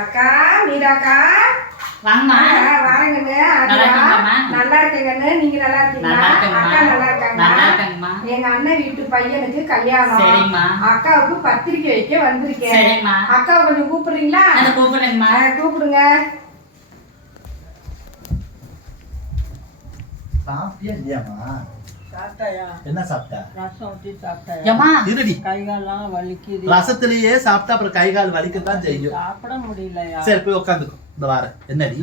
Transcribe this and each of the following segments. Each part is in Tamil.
அக்கா மீராக்கா வாங்கம்மா. வாரங்கண்ணு. நல்லா இருக்கேங்கண்ணு. நீங்க நல்லா இருக்கீங்களா? அக்கா நல்லா இருக்காங்க. எங்க அண்ணன் வீட்டு பையனுக்கு கல்யாணம். அக்காவுக்கு பத்திரிக்கை வைக்க வந்திருக்கேன். அக்காவை கொஞ்சம் கூப்பிடுறீங்களா? கூப்பிடுங்க. சாப்பிட்டியா இல்லையாமா? என்ன சாப்பிட்டா? ரசம் ஊத்தி சாப்பிட்டேன். கை கால்லாம் வலிக்குது. ரசத்திலேயே சாப்பிட்டா அப்புறம் கை கால் வலிக்கத்தான் செய்யும். சாப்பிட முடியலையா? சரி போய் உட்காந்துக்கோ. இந்த வாரம் என்னடி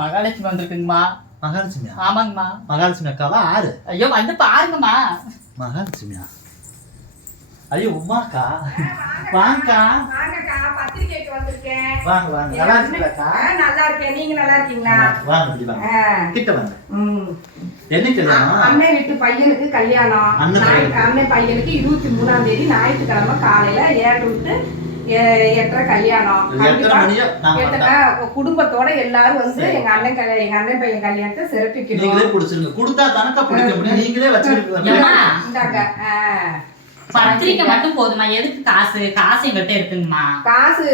மகாலட்சுமி வந்திருக்குங்கம்மா. மகாலட்சுமியா? ஆமாங்கம்மா. மகாலட்சுமி அக்காவா? ஆறு. ஐயோ வந்து பாருங்கம்மா. மகாலட்சுமியா? ஐயோ உமாக்கா வாங்கக்கா. வாங்கக்கா, பத்திரிக்கைக்கு வந்திருக்கேன். வாங்க வாங்க. நல்லா இருக்கீங்களாக்கா? நல்லா இருக்கேன். நீங்க நல்லா இருக்கீங்களா? வாங்க இப்படி வாங்க. கிட்ட வாங்க. என்னைக்கு அண்ணன் வீட்டு பையனுக்கு கல்யாணம். அண்ணன் பையனுக்கு 23ஆம் தேதி ஞாயிற்றுக்கிழமை காலையில 7 to 8:30 கல்யாணம். குடும்பத்தோட எல்லாரும் வந்து எங்க அண்ணன் பையன் கல்யாணத்தை சிறப்பிக்கணும். நீங்களே புடிச்சிருங்க. கொடுத்தா தனக்கா பிடிக்க முடியும். நீங்களே வச்சிருக்கீங்க. பத்திரிக்கை மட்டும் போதுமா? எதுக்கு காசு? காசு எங்கிட்ட இருக்குங்கம்மா. காசு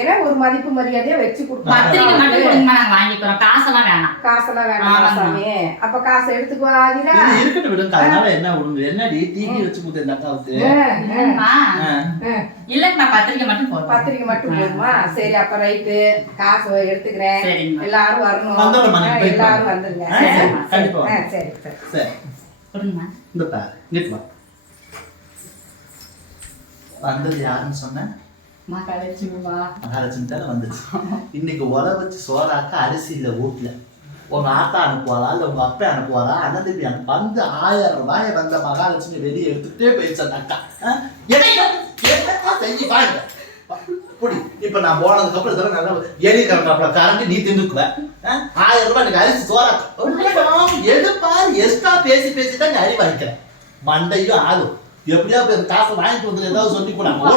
ஏன்னா ஒரு மதிப்பு மரியாதையா வச்சு கொடுப்போம். பத்திரிக்கை மட்டும் கொடுங்கம்மா, நாங்க வாங்கிக்கிறோம். காசெல்லாம் வேணாம். காசெல்லாம் வேணாம் சாமி. அப்ப காசு எடுத்துக்குவாங்க. இருக்கட்டும் விடுங்க. அதனால என்ன விடுங்க. என்னடி டிவி வச்சு கொடுத்த அக்காவுக்கு? இல்லங்கம்மா, பத்திரிக்கை மட்டும் போதும். பத்திரிக்கை மட்டும் போதுமா? சரி அப்ப ரைட்டு. காசு எடுத்துக்கிறேன். எல்லாரும் வரணும். எல்லாரும் வந்துருங்க. கண்டிப்பா. சரி சரி கொடுங்கம்மா. இந்த பாரு இங்கிட்டு வா. வந்தது யாருன்னு சொன்னேன்? மகாலட்சுமிமா. மகாலட்சுமி தானே வந்துச்சு. இன்னைக்கு உர வச்சு சோறாக்க அரிசி இல்லை வீட்டுல. உங்க ஆத்தா அனுப்புவாரா இல்ல உங்க அப்பா அனுப்புவாரா அண்ணன் தம்பி வந்து 1000 ரூபாயை வந்த மகாலட்சுமி வெளியே எடுத்துக்கிட்டே போயிடுச்சு அந்த அக்கா. என்ன செஞ்சு பாருங்க. இப்ப நான் போனதுக்கு அப்புறம் இதெல்லாம் நல்லா எலி கரண்டாப்புல கரண்டி நீ தின்னுக்குவ. 1000 ரூபாய் எனக்கு அரிசி சோறாக்க எது பாரு. எக்ஸ்ட்ரா பேசி பேசி தான் அறிவு வாங்கிக்கிறேன். மண்டையும் ஆகும். எப்படியா காசு வாங்கிட்டு வந்து ஏதாவது சொல்லி போனாங்க.